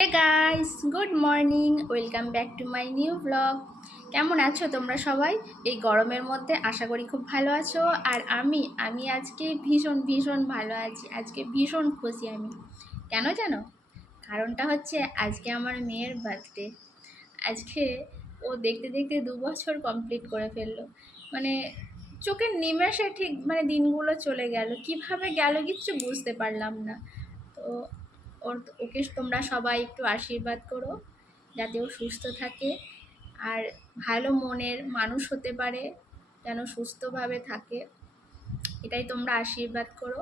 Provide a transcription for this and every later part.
Hey guys, good morning, welcome back to my new blog. কেমন আছো তোমরা সবাই এই গরমের মধ্যে? আশা করি খুব ভালো আছো। আর আমি আজকে ভীষণ ভালো আছি। আজকে ভীষণ খুশি আমি। কেন জানো? কারণটা হচ্ছে আজকে আমার মেয়ের বার্থডে। আজকে ও দেখতে দেখতে 2 বছর কমপ্লিট করে ফেললো। মানে চোখের নিমেষে ঠিক দিনগুলো চলে গেল, কিভাবে গেল কিচ্ছু বুঝতে পারলাম না। তো ওকে তোমরা সবাই একটু আশীর্বাদ করো যাতে ও সুস্থ থাকে আর ভালো মনের মানুষ হতে পারে, যেন সুস্থভাবে থাকে, এটাই তোমরা আশীর্বাদ করো।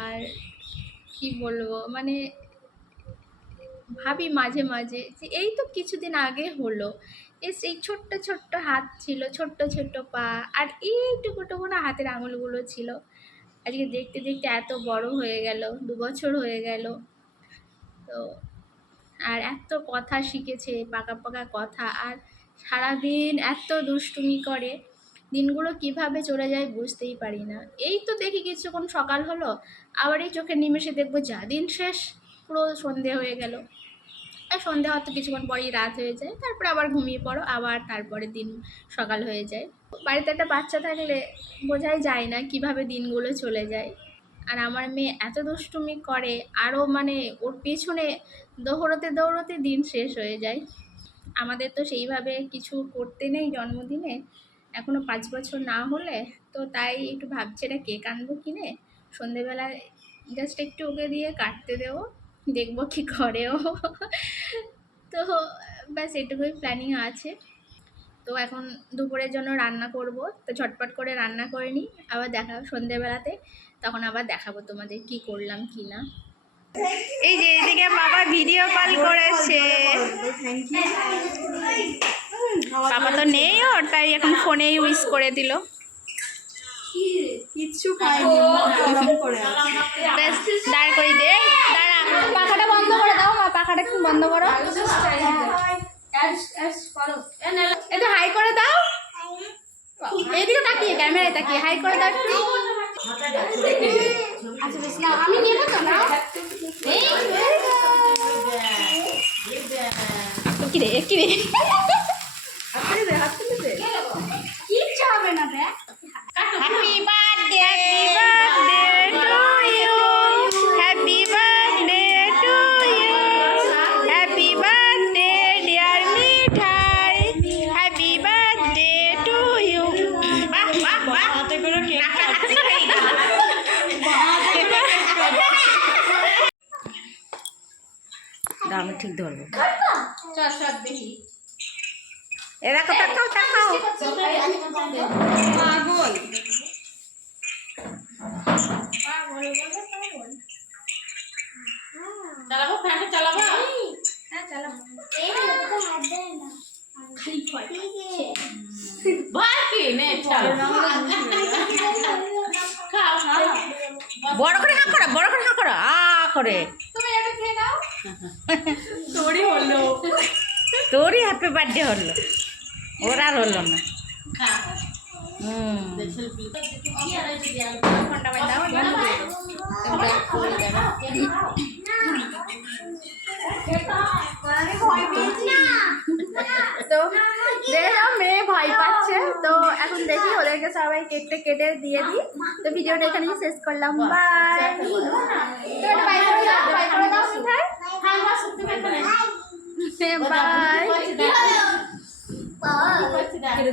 আর কি বলবো, ভাবি মাঝে মাঝে যে এই তো কিছুদিন আগে হলো, এই ছোট্ট ছোট্ট হাত ছিল, ছোট্ট ছোট্ট পা, আর এইটুকু না হাতের আঙুলগুলো ছিল। আজকে দেখতে দেখতে এত বড় হয়ে গেল, 2 বছর হয়ে গেল। তো আর এত কথা শিখেছে, পাকা পাকা কথা, আর সারাদিন এত দুষ্টুমি করে। দিনগুলো কিভাবে চলে যায় বুঝতেই পারি না। এই তো দেখি কিছুক্ষণ সকাল হলো, আবার এই চোখের নিমেষে দেখবো যা দিন শেষ, পুরো সন্ধে হয়ে গেল। আর সন্ধে হওয়ার তো কিছুক্ষণ পরেই রাত হয়ে যায়, তারপরে আবার ঘুমিয়ে পড়ো, আবার তারপরে দিন সকাল হয়ে যায়। বাড়িতে একটা বাচ্চা থাকলে বোঝাই যায় না কিভাবে দিনগুলো চলে যায়। আর আমার মেয়ে এত দুষ্টুমি করে, আরও ওর পেছনে দৌড়তে দিন শেষ হয়ে যায়। আমাদের তো সেইভাবে কিছু করতে নেই জন্মদিনে, এখনও 5 বছর না হলে। তো তাই একটু ভাবছি এটা কেক আনবো কিনে, সন্ধেবেলায় জাস্ট একটু ওকে দিয়ে কাটতে দেবো, দেখবো কি করে ও। তো ব্যাস এটুকুই প্ল্যানিং আছে। তো এখন দুপুরের জন্য রান্না করব, তো ঝটপট করে রান্না করে নিই, আবার দেখাবো সন্ধেবেলাতে, তখন আবার দেখাবো তোমাদের কি করলাম কি না। এই যে এদিকে বাবা ভিডিও কল করেছে, বাবা তো নেই ওর, তাই এখন ফোনেই উইশ করে দিল। কিচ্ছু খাইনি, বেশ দাঁড় করে দে, দাঁড়া, পাখাটা বন্ধ করে দাও মা, পাখাটা একটু বন্ধ করো, একটু হাই করে দাও, এইদিকে তাকিয়ে, ক্যামেরায় তাকিয়ে হাই করে দাও একটু। আচ্ছা বেশ, না আমি নিয়ে নেবো না, কিরে কিরে কিচ্ছু হবে না। দেখ, happy birthday to you, happy birthday to you, happy birthday dear Mithai, happy birthday to you. বাহ বাহ বাহ, হাতে করে কেক কাটছি। আমি ঠিক ধরবো। চল সব দেখি, এরা কথা খাও পাগল। চালাবো ফ্যানটা, চালাবো? হ্যাঁ চালাবো। এই না তো হাত দেয় না, খালি ভয় বাকি নে, চলো খাও খাও, বড় করে হাঁ করো, বড় করে হাঁ করো, আ করে। তুমি এটা খেয়ে নাও। তোরই হলো, তোরই হ্যাপি বার্থডে হলো, ওর আর হলো না। ফোনটা বাই দাও, তো দেখো মেয়ে ভয় পাচ্ছে। তো এখন দেখি ওদেরকে সবাই কেকটা কেটে দিয়ে দিই। তো ভিডিওটা এখানেই শেষ করলাম, বাই। বাই করে দাও, বাই করে দাও মিঠাই, বাই।